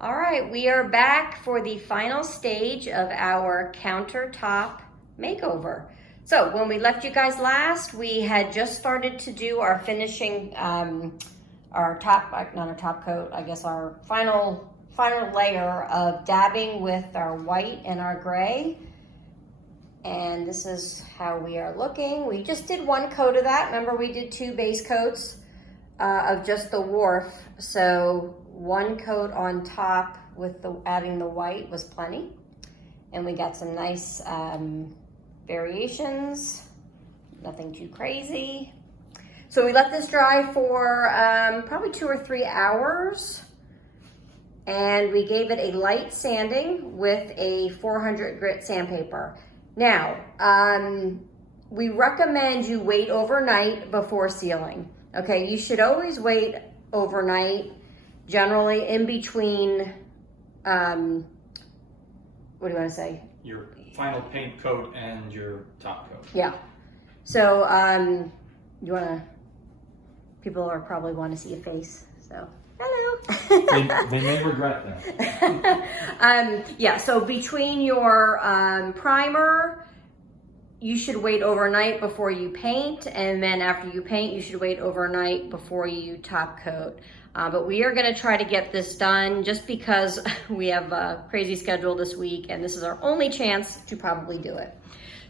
All right, we are back for the final stage of our countertop makeover. So when we left you guys last, we had just started to do our finishing, our top, not our top coat, I guess our final layer of dabbing with our white and our gray. And this is how we are looking. We just did one coat of that. Remember, we did 2 base coats of just the wharf. So one coat on top with adding the white was plenty. And we got some nice variations, nothing too crazy. So we let this dry for probably 2 or 3 hours. And we gave it a light sanding with a 400 grit sandpaper. Now, we recommend you wait overnight before sealing. Okay, you should always wait overnight, generally in between, what do you want to say? Your final paint coat and your top coat. Yeah. So, you want to, people are probably want to see your face, so. Hello. They may regret that. Yeah, so between your primer, you should wait overnight before you paint, and then after you paint, you should wait overnight before you top coat. But we are going to try to get this done just because we have a crazy schedule this week, and this is our only chance to probably do it.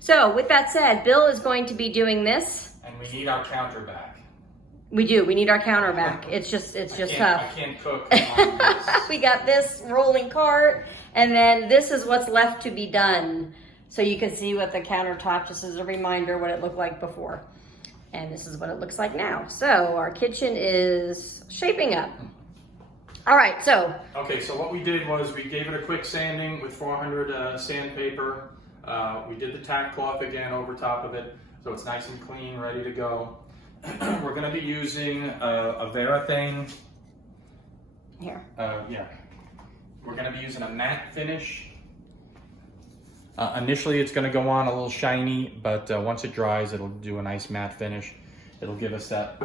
So with that said, Bill is going to be doing this. And we need our counter back. We do. We need our counter back. It's just tough. I can't cook on this. We got this rolling cart, and then this is what's left to be done. So you can see what the countertop, just as a reminder, what it looked like before. And this is what it looks like now. So our kitchen is shaping up. All right, so. Okay, so what we did was we gave it a quick sanding with 400 sandpaper. We did the tack cloth again over top of it, so it's nice and clean, ready to go. We're going to be using a Varathane. Here. Yeah. We're going to be using a matte finish. Initially, it's going to go on a little shiny, but once it dries, it'll do a nice matte finish. It'll give us that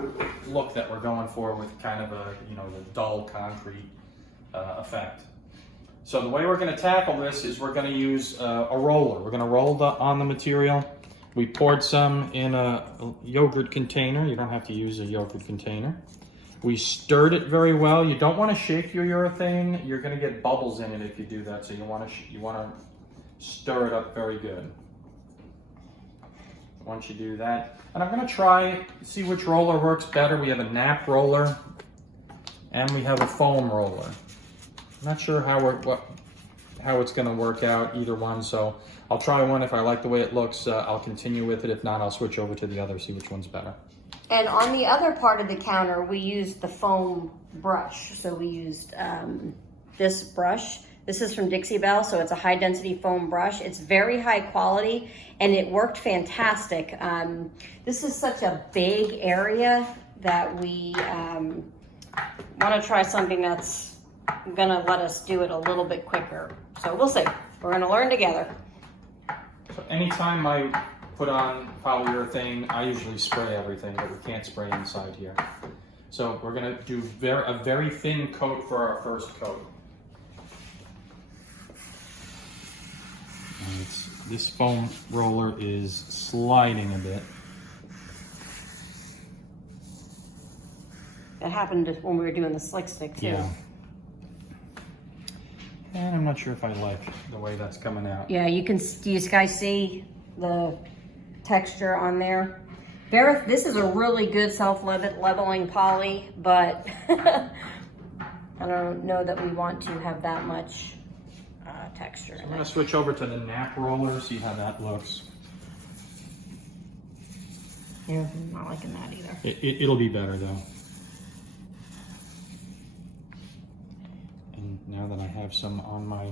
look that we're going for with kind of a, the dull concrete effect. So the way we're going to tackle this is we're going to use a roller. We're going to roll on the material. We poured some in a yogurt container. You don't have to use a yogurt container. We stirred it very well. You don't want to shake your urethane. You're going to get bubbles in it if you do that. So you want to stir it up very good. Once you do that, and I'm going to see which roller works better. We have a nap roller, and we have a foam roller. I'm not sure how it's going to work out, either one. So I'll try one. If I like the way it looks, I'll continue with it. If not, I'll switch over to the other, see which one's better. And on the other part of the counter, we used the foam brush. So we used this brush. This is from Dixie Belle, so it's a high density foam brush. It's very high quality, and it worked fantastic. This is such a big area that we want to try something that's gonna let us do it a little bit quicker. So we'll see. We're gonna learn together. So anytime I put on polyurethane, I usually spray everything, but we can't spray inside here. So we're gonna do a very thin coat for our first coat. And this foam roller is sliding a bit. That happened when we were doing the slick stick too. Yeah. And I'm not sure if I like the way that's coming out. Yeah, do you guys see the texture on there? This is a really good self-leveling poly, but I don't know that we want to have that much texture. So I'm going to switch over to the nap roller, see how that looks. Yeah, I'm not liking that either. It'll be better though. And now that I have some on my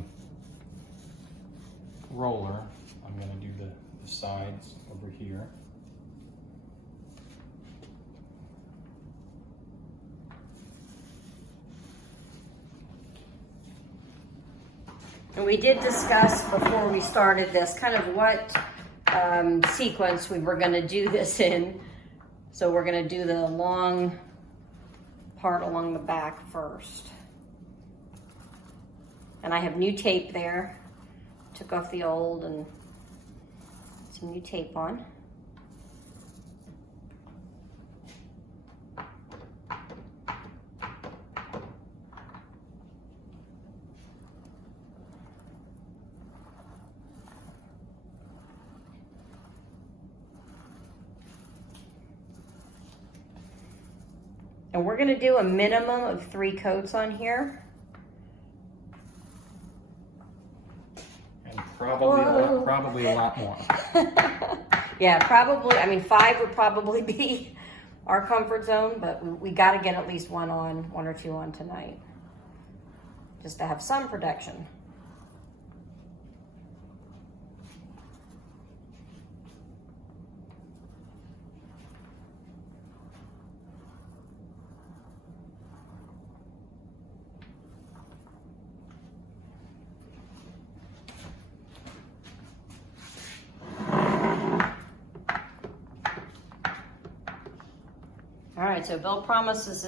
roller, I'm going to do the sides over here. And we did discuss before we started this kind of what sequence we were going to do this in. So we're going to do the long part along the back first. And I have new tape there. Took off the old and some new tape on. And we're gonna do a minimum of 3 coats on here. And probably a lot more. Yeah, probably, I mean, 5 would probably be our comfort zone, but we gotta get at least 1 or 2 on tonight. Just to have some protection. All right, so Bill promises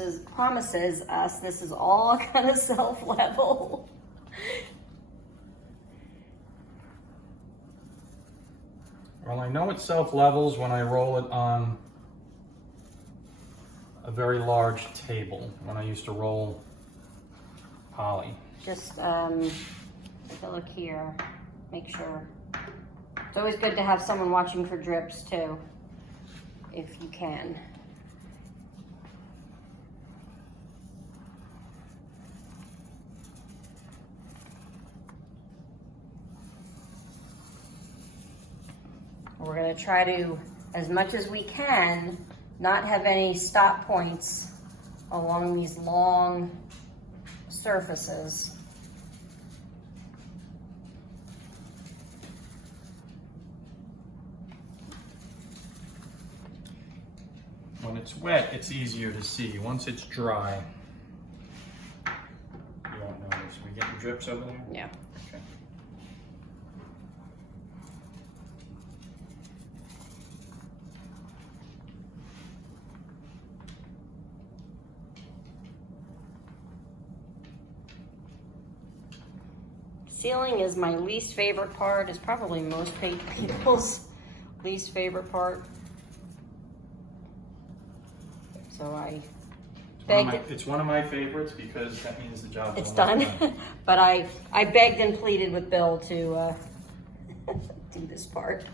us this is all kind of self-level. Well, I know it self-levels when I roll it on a very large table, when I used to roll poly. Just take a look here, make sure. It's always good to have someone watching for drips too, if you can. We're gonna try to, as much as we can, not have any stop points along these long surfaces. When it's wet, it's easier to see. Once it's dry, you won't notice. We getting drips over there? Yeah. Okay. Sealing is my least favorite part. It's probably most people's least favorite part. So I begged. It's one of my favorites because that means the job It's is done. almost But I begged and pleaded with Bill to do this part.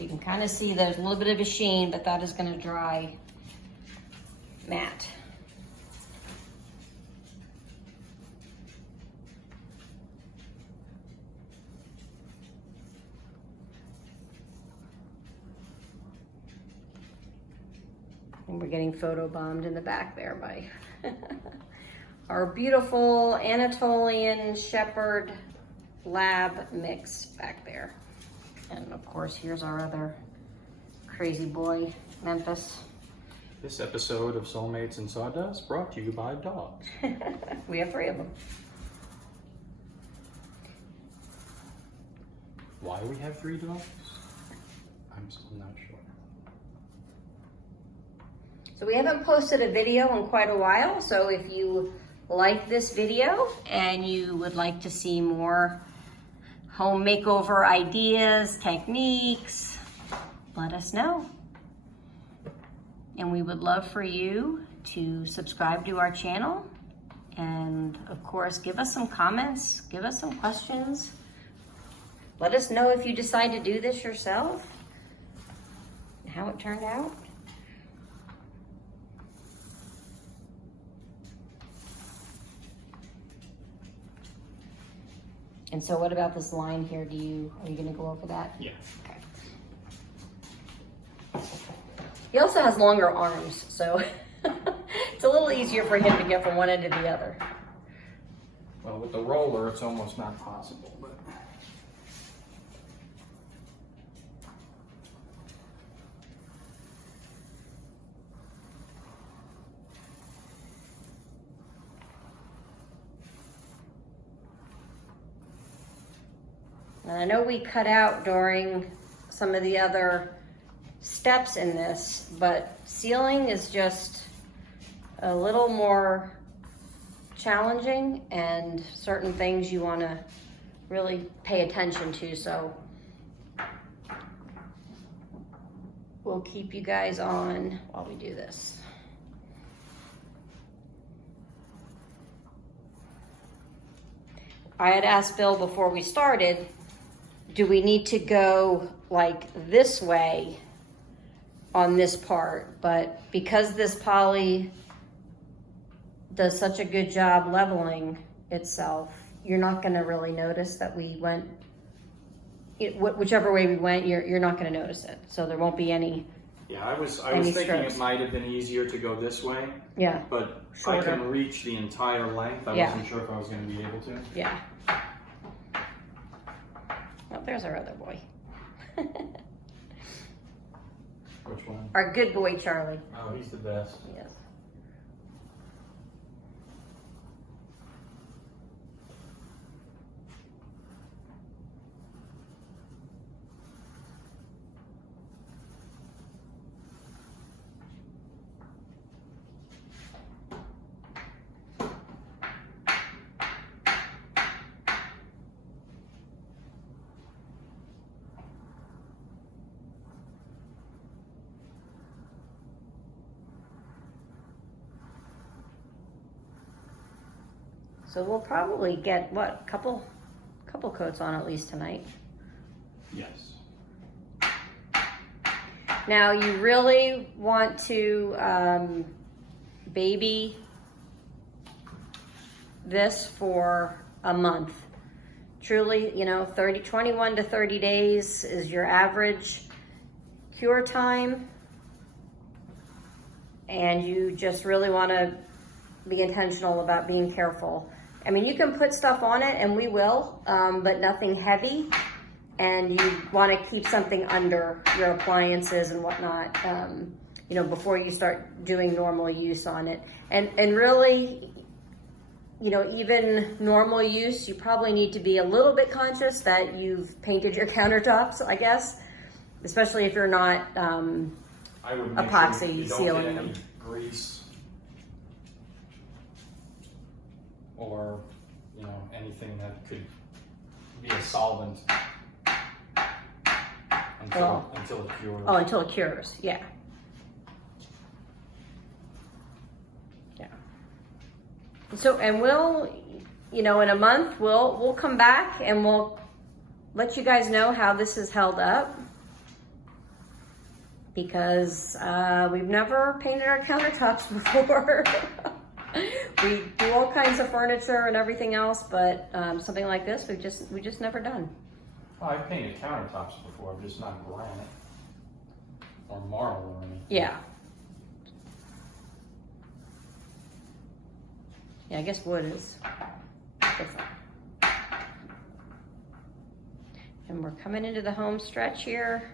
You can kind of see there's a little bit of a sheen, but that is going to dry matte. And we're getting photo bombed in the back there by our beautiful Anatolian Shepherd Lab mix back there. And of course, here's our other crazy boy, Memphis. This episode of Soulmates and Sawdust brought to you by dogs. We have 3 of them. Why we have 3 dogs? I'm still not sure. So we haven't posted a video in quite a while, so if you like this video and you would like to see more home makeover ideas, techniques, let us know. And we would love for you to subscribe to our channel. And of course, give us some comments, give us some questions. Let us know if you decide to do this yourself, how it turned out. And so what about this line here? Are you gonna go over that? Yeah. Okay. He also has longer arms, so it's a little easier for him to get from one end to the other. Well, with the roller, it's almost not possible, but. And I know we cut out during some of the other steps in this, but sealing is just a little more challenging, and certain things you want to really pay attention to. So we'll keep you guys on while we do this. I had asked Bill before we started, do we need to go like this way on this part? But because this poly does such a good job leveling itself, you're not going to really notice that we went, whichever way we went, you're not going to notice it. So there won't be any. Yeah, I was any thinking strokes. it might have been easier to go this way. Yeah. But Shorter. I can reach the entire length. I Yeah. wasn't sure if I was going to be able to. Yeah. Oh, there's our other boy. Which one? Our good boy, Charlie. Oh, he's the best. Yes. So we'll probably get, what, couple coats on at least tonight. Yes. Now you really want to baby this for a month. Truly, 21 to 30 days is your average cure time. And you just really want to be intentional about being careful. I mean, you can put stuff on it, and we will, but nothing heavy. And you want to keep something under your appliances and whatnot, before you start doing normal use on it. And really, even normal use, you probably need to be a little bit conscious that you've painted your countertops, I guess, especially if you're not I would make epoxy sure you don't sealing get them. any grease or anything that could be a solvent until it cures. Oh, until it cures, yeah. Yeah. So, and we'll, in a month, we'll come back and we'll let you guys know how this is held up. Because we've never painted our countertops before. We do all kinds of furniture and everything else, but something like this, we've just never done. Oh, I've painted countertops before, just not granite or marble or anything. Yeah. Yeah, I guess wood is different. And we're coming into the home stretch here.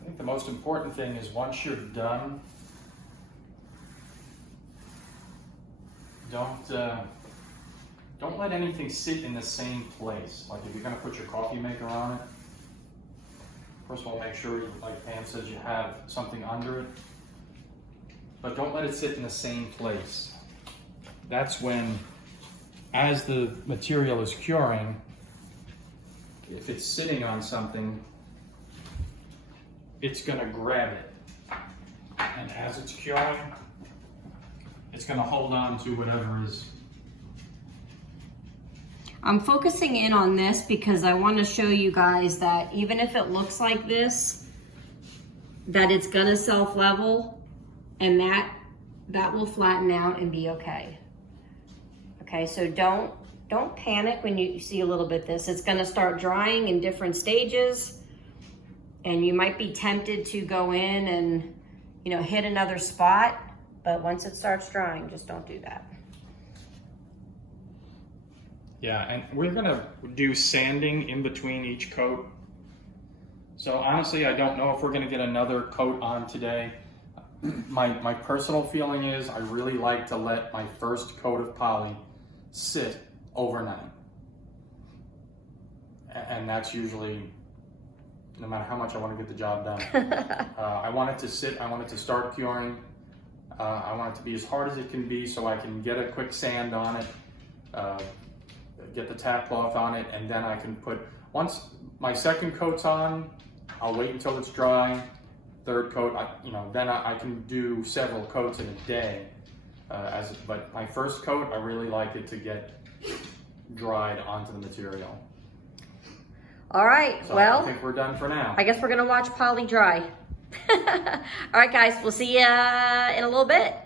I think the most important thing is once you're done, don't let anything sit in the same place. Like if you're going to put your coffee maker on it, first of all, make sure, like Pam says, you have something under it. But don't let it sit in the same place. That's when, as the material is curing, if it's sitting on something, it's going to grab it. And as it's curing, it's going to hold on to whatever is. I'm focusing in on this because I want to show you guys that even if it looks like this, that it's going to self-level, and that will flatten out and be okay. Okay, so don't panic when you see a little bit this. It's going to start drying in different stages. And you might be tempted to go in and, hit another spot, but once it starts drying, just don't do that. Yeah, and we're gonna do sanding in between each coat. So honestly, I don't know if we're gonna get another coat on today. My personal feeling is I really like to let my first coat of poly sit overnight. and that's usually no matter how much I want to get the job done. I want it to sit, I want it to start curing. I want it to be as hard as it can be so I can get a quick sand on it, get the tap cloth on it, and then I can put, once my second coat's on, I'll wait until it's dry. Third coat, then I can do several coats in a day. But my first coat, I really like it to get dried onto the material. All right, So well, I think we're done for now. I guess we're gonna watch Polly dry. All right, guys, we'll see you in a little bit.